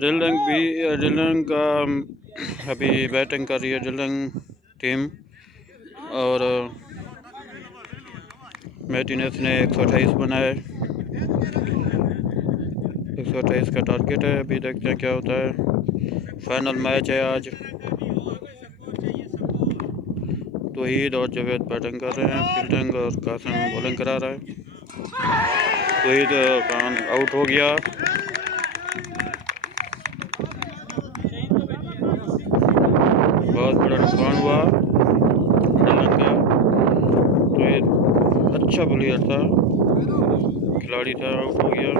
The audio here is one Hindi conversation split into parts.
ड्रिलिंग का अभी बैटिंग कर रही है ड्रिलिंग टीम और मैटिनेस ने 128 बनाए। 128 का टारगेट है। अभी देखते हैं क्या होता है। फाइनल मैच है आज। तौहीद और जावेद बैटिंग कर रहे हैं, फील्डिंग और कासिम बॉलिंग करा रहा है। तौहीद खान आउट हो गया। बहुत बड़ा नुकसान हुआ ड्रिलिंग का। तौहीद अच्छा प्लेयर था, खिलाड़ी था, आउट हो गया।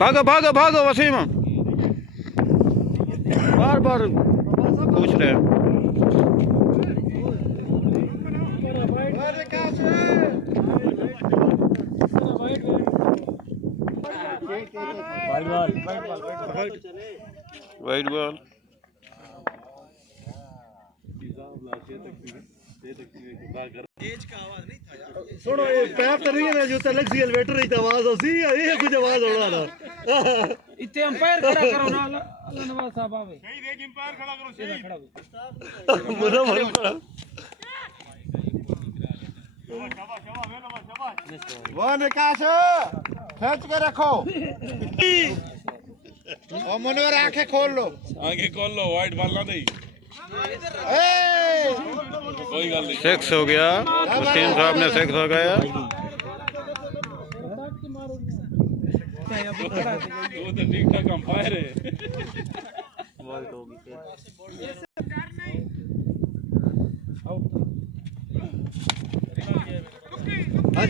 भागो भागो भागो वसीम, बार बार पूछ रहे हैं। Wide ball. सुनो ये पैप कर रही है ना जो तलक सी एलिवेटर रही आवाज होसी ये कुछ आवाज होना ना इतने अंपायर खड़ा करो ना नवाज साहब आवे सही देख अंपायर खड़ा करो सही खड़ा मरो मरो शाबाश शाबाश वो निकास खींच के रखो और मुनवर आंखें खोल लो वाइट बॉल ना नहीं। कोई गल नहीं, 6 हो गया। वसीम साहब ने 6 हो गया। वो तो ठीक ठाक अंपायर है।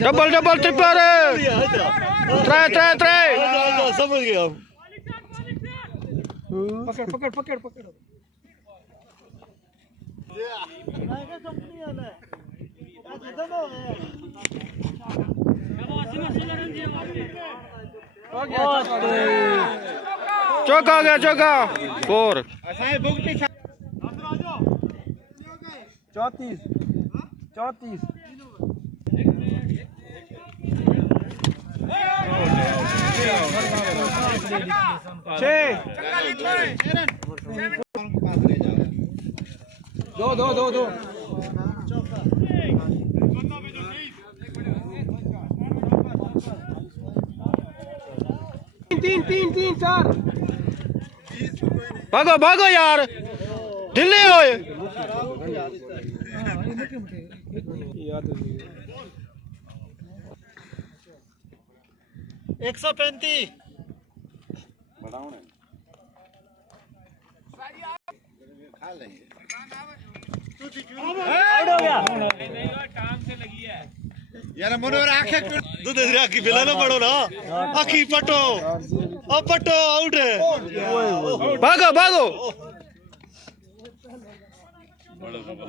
डबल डबल ट्रिपर ट्राई समझ गया। पकड़ पकड़ पकड़ पकड़ चौका हो गया, चौका 4। 34 दो तीन 4 भागो भागो यार, ढिले होए। 135 खा लेंगे। आउट हो गया। टांग से लगी है यार मुनवर आंखें दूध आखी बिला ना पड़ो ना आखी पटो अब पटो आउट है। भागो भागो।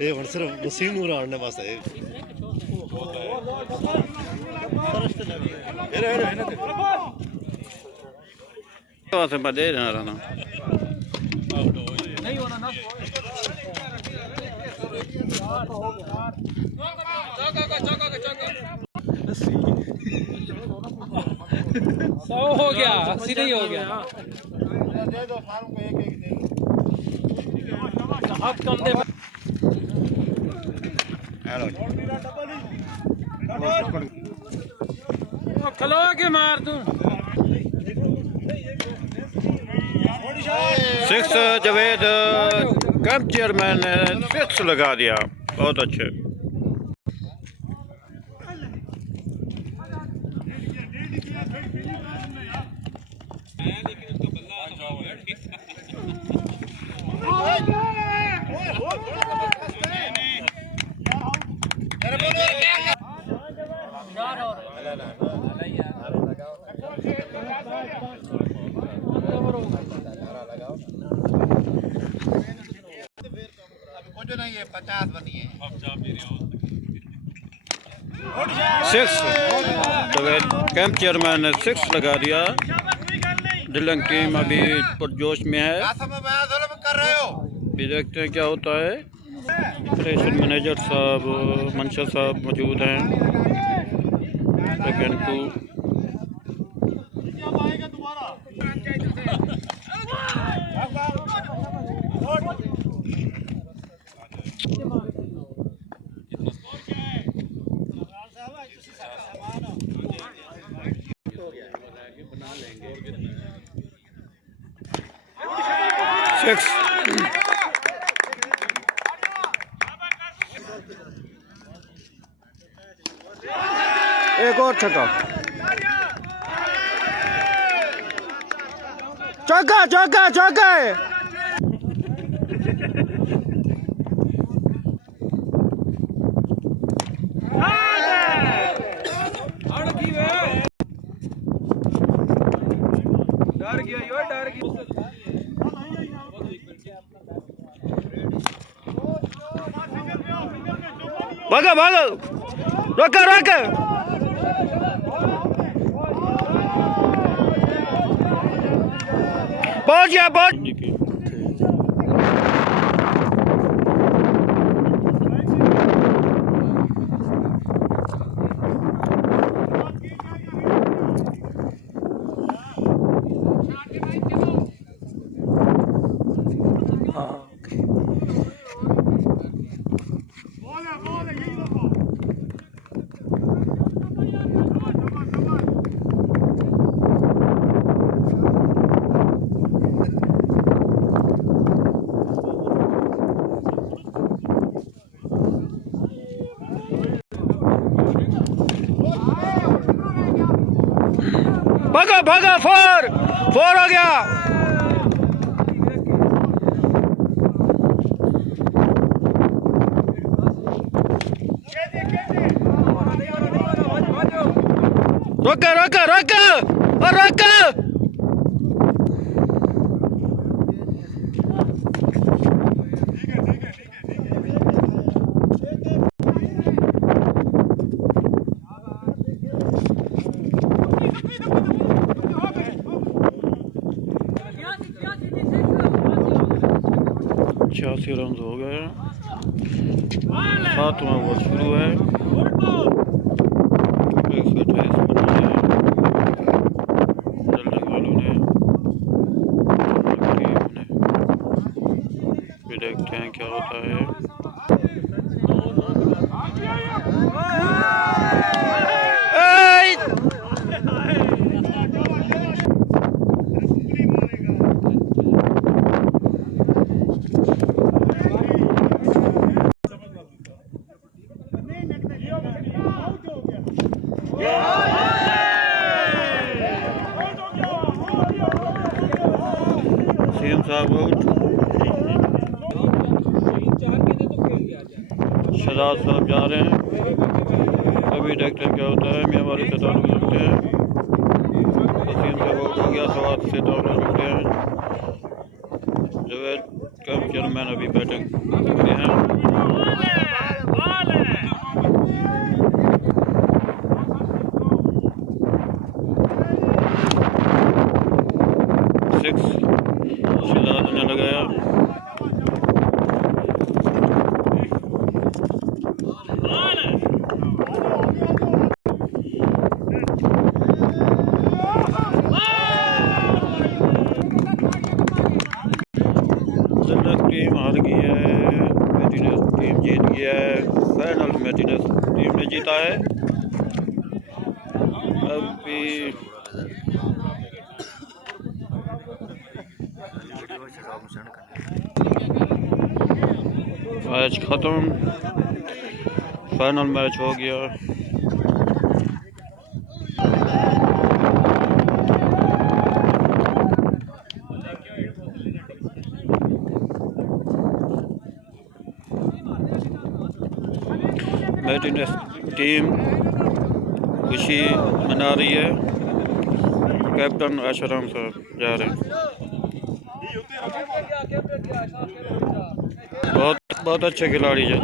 ये सिर्फ वसीम नूर आने वास्ते है। से बदे रहना नहीं होना ना। सौ हो गया, 80 नहीं हो गया। दे दो फारूक को एक दे दो। हाथ कम दे। खलो के मार तू। 6 जावेद कैंप चेयरमैन ने 6 लगा दिया। बहुत अच्छे। कुछ नहीं है 50 बनिए 6 कैंप चेयरमैन ने 6 लगा दिया। ड्रिलिंग टीम अभी पुरजोश में है। कर रहे हो भी देखते हैं क्या होता है। ऑपरेशन मैनेजर साहब मंशा साहब मौजूद हैं। सेकेंड 2 6 एक और छक्का। चौका चौका चौका है। डर गया यो डर गया। भागो भागो रोको रोको। पहुंच गया पहुंच। भागो भागो 4 हो गया। रोको रोको रोको और रोको। छियासी रन हो गए। 7वां ओवर शुरू है। 128 ड्रिलिंग वालों ने भी देखते हैं क्या होता है। सीएम साहब आउट। शहजाद साहब जा रहे हैं। अभी देखते हैं क्या होता है। मियाँ वाले से ताल्लुक रखते हैं। सीएम साहब आउट हो गया। सवाल से ताल्लुक रखते हैं। जवेद कैंप चेयरमैन अभी बैटिंग में हैं। शहजाद ने लगाया। टीम हार गई है। मैटिनस टीम जीत गया है। फाइनल मैटिनस टीम ने जीता है। अभी मैच खत्म। फाइनल मैच हो गया। मैटिनस टीम खुशी मना रही है। कैप्टन आशाराम साहब जा रहे हैं। बहुत बहुत अच्छे खिलाड़ी है।